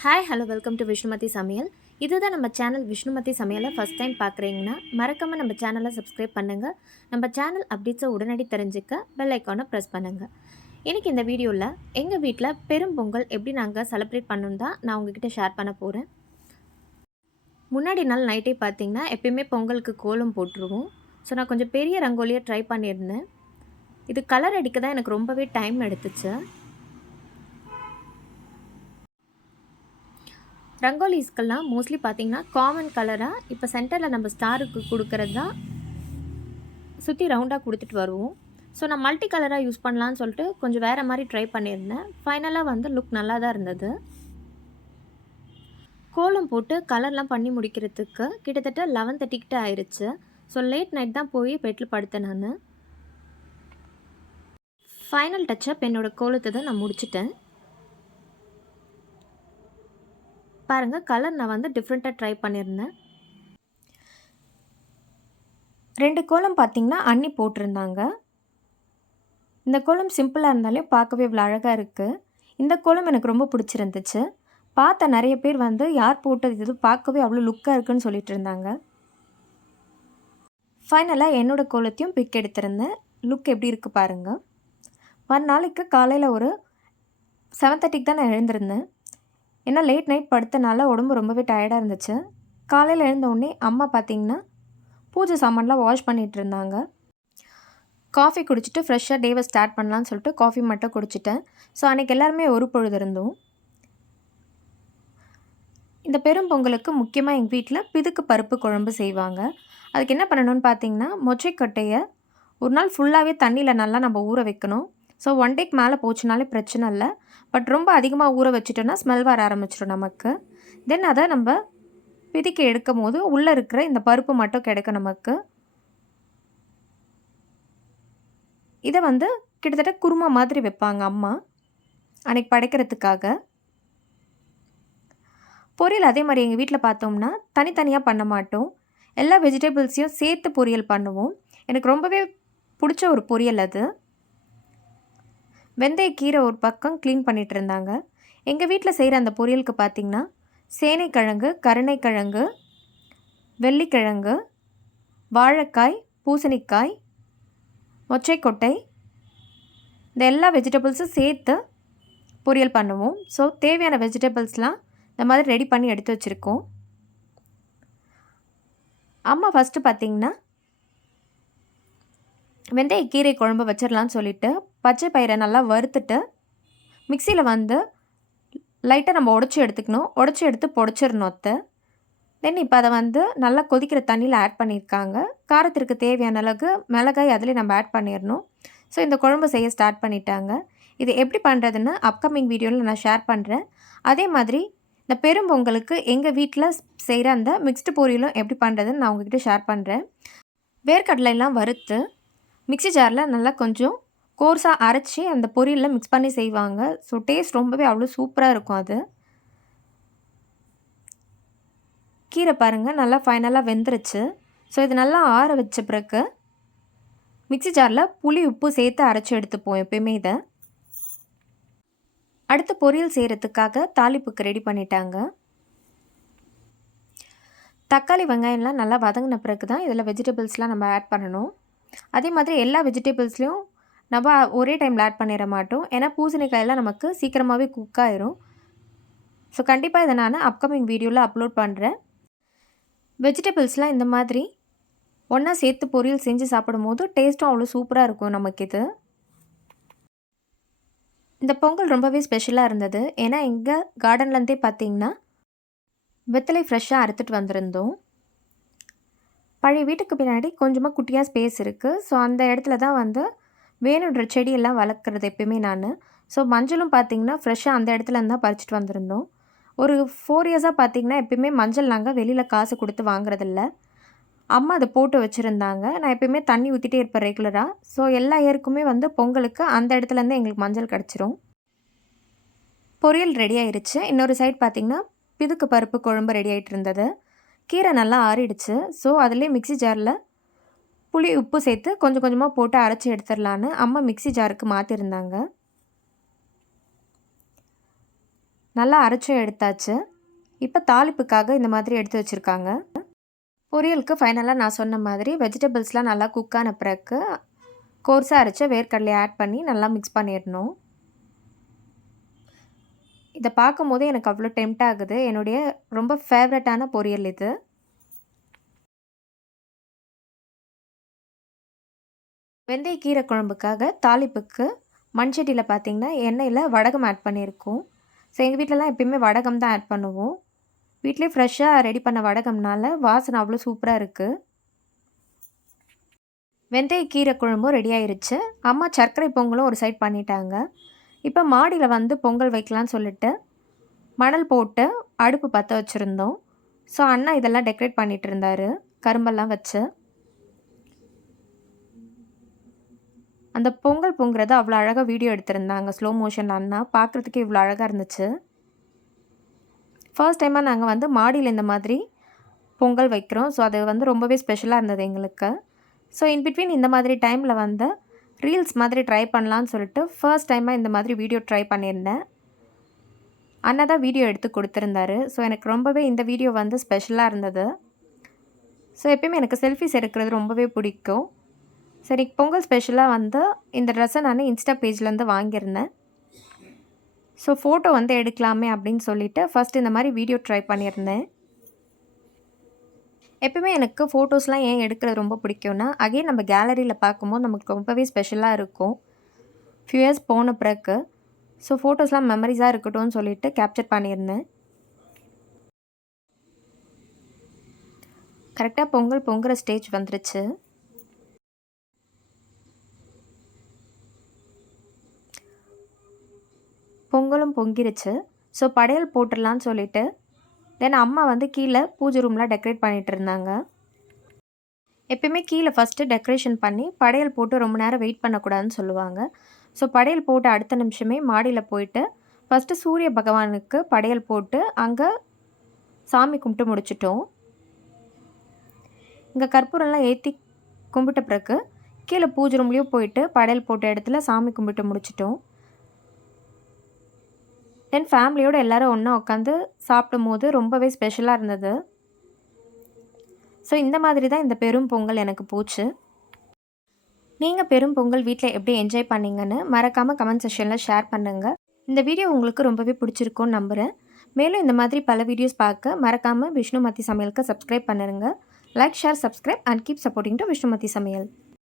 Hi hello welcome to Vishnumathi சமையல். இதுதான் நம்ம சேனல் விஷ்ணுமதி சமையலை ஃபஸ்ட் டைம் பார்க்குறீங்கன்னா மறக்காமல் நம்ம சேனலை சப்ஸ்கிரைப் பண்ணுங்கள். நம்ம சேனல் அப்டேட்ஸை உடனடி தெரிஞ்சுக்க பெல் ஐக்கானை ப்ரெஸ் பண்ணுங்கள். இன்றைக்கி இந்த வீடியோவில் எங்கள் வீட்டில் பெரும் பொங்கல் எப்படி நாங்கள் செலிப்ரேட் பண்ணணும் தான் நான் உங்ககிட்ட ஷேர் பண்ண போகிறேன். முன்னாடி நாள் நைட்டே பார்த்திங்கன்னா எப்பயுமே பொங்கலுக்கு கோலம் போட்டுருவோம். ஸோ நான் கொஞ்சம் பெரிய ரங்கோலியை ட்ரை பண்ணியிருந்தேன். இது கலர் அடிக்க தான் எனக்கு ரொம்பவே டைம் எடுத்துச்சு. ரங்கோலிஸ்க்கெல்லாம் மோஸ்ட்லி பார்த்திங்கன்னா காமன் கலராக இப்போ சென்டரில் நம்ம ஸ்டாருக்கு கொடுக்கறது தான் சுற்றி ரவுண்டாக கொடுத்துட்டு வருவோம். ஸோ நான் மல்டி கலராக யூஸ் பண்ணலான்னு சொல்லிட்டு கொஞ்சம் வேறு மாதிரி ட்ரை பண்ணியிருந்தேன். ஃபைனலாக வந்து லுக் நல்லா தான் இருந்தது. கோலம் போட்டு கலர்லாம் பண்ணி முடிக்கிறதுக்கு கிட்டத்தட்ட 11:30 கிட்ட ஆயிடுச்சு. ஸோ லேட் நைட் தான் போய் பெட்டில் படுத்தேன் நான். ஃபைனல் டச்சப் என்னோடய கோலத்தை தான் நான் முடிச்சிட்டேன். பாருங்கள், கலர் நான் வந்து டிஃப்ரெண்ட்டாக ட்ரை பண்ணியிருந்தேன். 2 கோலம் பார்த்திங்கன்னா அண்ணி போட்டிருந்தாங்க. இந்த கோலம் சிம்பிளாக இருந்தாலே பார்க்கவே இவ்வளோ அழகாக இருக்குது. இந்த கோலம் எனக்கு ரொம்ப பிடிச்சிருந்துச்சு. பார்த்த நிறைய பேர் வந்து யார் போட்டது இது பார்க்கவே அவ்வளோ லுக்காக இருக்குன்னு சொல்லிட்டு இருந்தாங்க. ஃபைனலாக என்னோடய கோலத்தையும் பிக் எடுத்திருந்தேன். லுக் எப்படி இருக்குது பாருங்கள். நாளைக்கு காலையில் ஒரு 7:30க்கு தான் நான் எழுந்திருந்தேன். ஏன்னா லேட் நைட் படுத்தனால உடம்பு ரொம்பவே டயர்டாக இருந்துச்சு. காலையில் எழுந்தவுடனே அம்மா பார்த்திங்கன்னா பூஜை சாமான்லாம் வாஷ் பண்ணிகிட்டு இருந்தாங்க. காஃபி குடிச்சிட்டு ஃப்ரெஷ்ஷாக டேவை ஸ்டார்ட் பண்ணலான்னு சொல்லிட்டு காஃபி மட்டும் குடிச்சிட்டேன். ஸோ அன்றைக்கி எல்லாருமே ஒரு பொழுது இருந்தோம். இந்த பெரும் பொங்கலுக்கு முக்கியமாக எங்கள் வீட்டில் பிதுக்கு பருப்பு குழம்பு செய்வாங்க. அதுக்கு என்ன பண்ணணும்னு பார்த்திங்கன்னா மொச்சைக்கொட்டையை ஒரு நாள் ஃபுல்லாகவே தண்ணியில் நல்லா நம்ம ஊற வைக்கணும். ஸோ 1 டேக்கு மேலே போச்சுனாலே பிரச்சனை இல்லை. பட் ரொம்ப அதிகமாக ஊற வச்சுட்டோன்னா ஸ்மெல் வர ஆரம்பிச்சிடும் நமக்கு. தென் அதை நம்ம பிதிக்கி எடுக்கும் போது உள்ளே இருக்கிற இந்த பருப்பு மட்டும் கிடைக்கும் நமக்கு. இதை வந்து கிட்டத்தட்ட குருமா மாதிரி வைப்பாங்க அம்மா அன்றைக்கி படைக்கிறதுக்காக. பொரியல் அதே மாதிரி எங்கள் வீட்டில் பார்த்தோம்னா தனித்தனியாக பண்ண மாட்டோம். எல்லா வெஜிடபிள்ஸையும் சேர்த்து பொரியல் பண்ணுவோம். எனக்கு ரொம்பவே பிடிச்ச ஒரு பொரியல் அது. வெந்தயக்கீரை ஒரு பக்கம் க்ளீன் பண்ணிகிட்டு இருந்தாங்க. எங்கள் வீட்டில் செய்கிற அந்த பொரியலுக்கு பார்த்திங்கன்னா சேனைக்கிழங்கு, கருணைக்கிழங்கு, வெள்ளிக்கிழங்கு, வாழைக்காய், பூசணிக்காய், மொச்சைக்கொட்டை, இந்த எல்லா வெஜிடபிள்ஸும் சேர்த்து பொரியல் பண்ணுவோம். ஸோ தேவையான வெஜிடபிள்ஸ்லாம் இந்த மாதிரி ரெடி பண்ணி எடுத்து வச்சுருக்கோம். அம்மா ஃபஸ்ட்டு பார்த்திங்கன்னா வெந்தயக்கீரை குழம்பு வச்சிடலான்னு சொல்லிவிட்டு பச்சை பயிரை நல்லா வறுத்துட்டு மிக்சியில் வந்து லைட்டாக நம்ம உடச்சி எடுத்துக்கணும். உடச்சி எடுத்து பொடிச்சிடணும் அத்தை. தென் இப்போ அதை வந்து நல்லா கொதிக்கிற தண்ணியில் ஆட் பண்ணியிருக்காங்க. காரத்திற்கு தேவையான அளவுக்கு மிளகாய் அதிலே நம்ம ஆட் பண்ணிடணும். ஸோ இந்த குழம்பு செய்ய ஸ்டார்ட் பண்ணிட்டாங்க. இது எப்படி பண்ணுறதுன்னு அப்கமிங் வீடியோவில் நான் ஷேர் பண்ணுறேன். அதே மாதிரி இந்த பெரும்பொங்கலுக்கு எங்கள் வீட்டில் செய்கிற அந்த மிக்ஸ்டு பொரியலும் எப்படி பண்ணுறதுன்னு நான் உங்ககிட்ட ஷேர் பண்ணுறேன். வேர்க்கடலையெல்லாம் வறுத்து மிக்ஸி ஜாரில் நல்லா கொஞ்சம் கோர்ஸாக அரைச்சி அந்த பொரியலில் மிக்ஸ் பண்ணி செய்வாங்க. ஸோ டேஸ்ட் ரொம்பவே அவ்வளோ சூப்பராக இருக்கும் அது. கீரை பாருங்கள் நல்லா ஃபைனலாக வெந்துருச்சு. ஸோ இது நல்லா ஆற வச்ச பிறகு மிக்ஸி ஜாரில் புளி உப்பு சேர்த்து அரைச்சி எடுத்துப்போம் எப்பயுமே இதை. அடுத்து பொரியல் செய்கிறதுக்காக தாளிப்புக்கு ரெடி பண்ணிட்டாங்க. தக்காளி வெங்காயம்லாம் நல்லா வதங்கின பிறகு தான் இதில் வெஜிடபிள்ஸ்லாம் நம்ம ஆட் பண்ணணும். அதே மாதிரி எல்லா வெஜிடபிள்ஸ்லையும் நம்ம ஒரே டைமில் ஆட் பண்ணிட மாட்டோம். ஏன்னா பூசணிக்காயெல்லாம் நமக்கு சீக்கிரமாகவே குக் ஆயிரும். ஸோ கண்டிப்பாக இதை நான் அப்கமிங் வீடியோவில் அப்லோட் பண்ணுறேன். வெஜிடபிள்ஸ்லாம் இந்த மாதிரி ஒன்றா சேர்த்து பொரியல் செஞ்சு சாப்பிடும்போது டேஸ்ட்டும் அவ்வளோ சூப்பராக இருக்கும் நமக்கு இது. இந்த பொங்கல் ரொம்பவே ஸ்பெஷலாக இருந்தது. ஏன்னா எங்கள் கார்டன்லேருந்தே பார்த்திங்கன்னா வெத்தலை ஃப்ரெஷ்ஷாக அறுத்துட்டு வந்திருந்தோம். பழைய வீட்டுக்கு பின்னாடி கொஞ்சமாக குட்டியாக ஸ்பேஸ் இருக்குது. ஸோ அந்த இடத்துல தான் வந்து வேணுன்ற செடியெல்லாம் வளர்க்குறது எப்பயுமே நான். ஸோ மஞ்சளும் பார்த்திங்கன்னா ஃப்ரெஷ்ஷாக அந்த இடத்துலேருந்து தான் பறிச்சிட்டு வந்திருந்தோம். ஒரு 4 இயர்ஸாக பார்த்திங்கன்னா எப்பயுமே மஞ்சள் நாங்கள் வெளியில் காசு கொடுத்து வாங்குறதில்ல. அம்மா அதை போட்டு வச்சுருந்தாங்க. நான் எப்பயுமே தண்ணி ஊற்றிட்டே இருப்பேன் ரெகுலராக. ஸோ எல்லா இயருக்குமே வந்து பொங்கலுக்கு அந்த இடத்துலேருந்து எங்களுக்கு மஞ்சள் கிடச்சிரும். பொரியல் ரெடி ஆயிடுச்சு. இன்னொரு சைடு பார்த்திங்கன்னா பிதுக்கு பருப்பு குழம்பு ரெடி ஆகிட்டு இருந்தது. கீரை நல்லா ஆறிடுச்சு. ஸோ அதிலே மிக்ஸி ஜாரில் புளி உப்பு சேர்த்து கொஞ்சம் கொஞ்சமாக போட்டு அரைச்சி எடுத்துடலான்னு அம்மா மிக்ஸி ஜாருக்கு மாற்றிருந்தாங்க. நல்லா அரைச்சும் எடுத்தாச்சு. இப்போ தாளிப்புக்காக இந்த மாதிரி எடுத்து வச்சுருக்காங்க. பொரியலுக்கு ஃபைனலாக நான் சொன்ன மாதிரி வெஜிடபிள்ஸ்லாம் நல்லா குக் ஆன பிறகு கோர்ஸாக அரைச்ச வேர்க்கடலையை ஆட் பண்ணி நல்லா மிக்ஸ் பண்ணிடணும். இதை பார்க்கும்போது எனக்கு அவ்வளோ டெம்ட் ஆகுது. என்னுடைய ரொம்ப ஃபேவரட்டான பொரியல் இது. வெந்தயக்கீரை குழம்புக்காக தாளிப்புக்கு மண்சட்டியில் பார்த்திங்கன்னா எண்ணெயில் வடகம் ஆட் பண்ணியிருக்கோம். ஸோ எங்கள் வீட்டிலலாம் எப்பயுமே வடகம் தான் ஆட் பண்ணுவோம். வீட்டிலே ஃப்ரெஷ்ஷாக ரெடி பண்ண வடகம்னால வாசனை அவ்வளோ சூப்பராக இருக்குது. வெந்தயக்கீரை குழம்பும் ரெடி ஆயிருச்சு. அம்மா சர்க்கரை பொங்கலும் ஒரு சைட் பண்ணிட்டாங்க. இப்போ மாடியில் வந்து பொங்கல் வைக்கலான்னு சொல்லிட்டு மணல் போட்டு அடுப்பு பற்ற வச்சுருந்தோம். ஸோ அண்ணா இதெல்லாம் டெக்கரேட் பண்ணிகிட்டு இருந்தார் கரும்பெல்லாம் வச்சு. அந்த பொங்கல் பொங்குறது அவ்வளோ அழகாக வீடியோ எடுத்திருந்தாங்க ஸ்லோ மோஷனில். அண்ணா பார்க்குறதுக்கே இவ்வளோ அழகாக இருந்துச்சு. ஃபர்ஸ்ட் டைமாக நாங்கள் வந்து மாடியில் இந்த மாதிரி பொங்கல் வைக்கிறோம். ஸோ அது வந்து ரொம்பவே ஸ்பெஷலாக இருந்தது எங்களுக்கு. ஸோ இன்பிட்வீன் இந்த மாதிரி டைமில் வந்து ரீல்ஸ் மாதிரி ட்ரை பண்ணலான்னு சொல்லிட்டு ஃபர்ஸ்ட் டைமாக இந்த மாதிரி வீடியோ ட்ரை பண்ணியிருந்தேன். அண்ணா தான் வீடியோ எடுத்து கொடுத்துருந்தாரு. ஸோ எனக்கு ரொம்பவே இந்த வீடியோ வந்து ஸ்பெஷலாக இருந்தது. ஸோ எப்பயுமே எனக்கு செல்ஃபிஸ் எடுக்கிறது ரொம்பவே பிடிக்கும். சரி, பொங்கல் ஸ்பெஷலாக வந்து இந்த ட்ரெஸ்ஸை நான் இன்ஸ்டா பேஜ்லேருந்து வாங்கியிருந்தேன். ஸோ ஃபோட்டோ வந்து எடுக்கலாமே அப்படின்னு சொல்லிவிட்டு ஃபஸ்ட் இந்த மாதிரி வீடியோ ட்ரை பண்ணியிருந்தேன். எப்பவுமே எனக்கு ஃபோட்டோஸ்லாம் ஏன் எடுக்கிறது ரொம்ப பிடிக்கும்னா, அகைன் நம்ம கேலரியில் பார்க்கும்போது நமக்கு ரொம்பவே ஸ்பெஷலாக இருக்கும் ஃபியூ இயர்ஸ் போன பிறகு. ஸோ ஃபோட்டோஸ்லாம் மெமரிஸாக இருக்கட்டும்னு சொல்லிட்டு கேப்சர் பண்ணியிருந்தேன். கரெக்டாக பொங்கல் பொங்குகிற ஸ்டேஜ் வந்துருச்சு. பொங்கலும் பொங்கிருச்சு. ஸோ படையல் போட்டுடலான்னு சொல்லிட்டு தென் அம்மா வந்து கீழே பூஜை ரூம்லாம் டெக்கரேட் பண்ணிகிட்டு இருந்தாங்க. எப்பயுமே கீழே ஃபஸ்ட்டு டெக்கரேஷன் பண்ணி படையல் போட்டு ரொம்ப நேரம் வெயிட் பண்ணக்கூடாதுன்னு சொல்லுவாங்க. ஸோ படையல் போட்டு அடுத்த நிமிஷமே மாடியில் போயிட்டு ஃபஸ்ட்டு சூரிய பகவானுக்கு படையல் போட்டு அங்கே சாமி கும்பிட்டு முடிச்சிட்டோம். இங்கே கற்பூரம்லாம் ஏற்றி கும்பிட்ட பிறகு கீழே பூஜை ரூம்லேயும் போயிட்டு படையல் போட்ட இடத்துல சாமி கும்பிட்டு முடிச்சிட்டோம். தென் ஃபேமிலியோடு எல்லோரும் ஒன்றா உட்காந்து சாப்பிடும் போது ரொம்பவே ஸ்பெஷலாக இருந்தது. ஸோ இந்த மாதிரி தான் இந்த பெரும் பொங்கல் எனக்கு போச்சு. நீங்கள் பெரும் பொங்கல் வீட்டில் எப்படி என்ஜாய் பண்ணிங்கன்னு மறக்காமல் கமெண்ட் செக்ஷனில் ஷேர் பண்ணுங்கள். இந்த வீடியோ உங்களுக்கு ரொம்பவே பிடிச்சிருக்கும்னு நம்புகிறேன். மேலும் இந்த மாதிரி பல வீடியோஸ் பார்க்க மறக்காமல் விஷ்ணுமதி சமையலுக்கு சப்ஸ்கிரைப் பண்ணுங்கள். Like, share, subscribe and keep supporting to Vishnumathi சமையல்.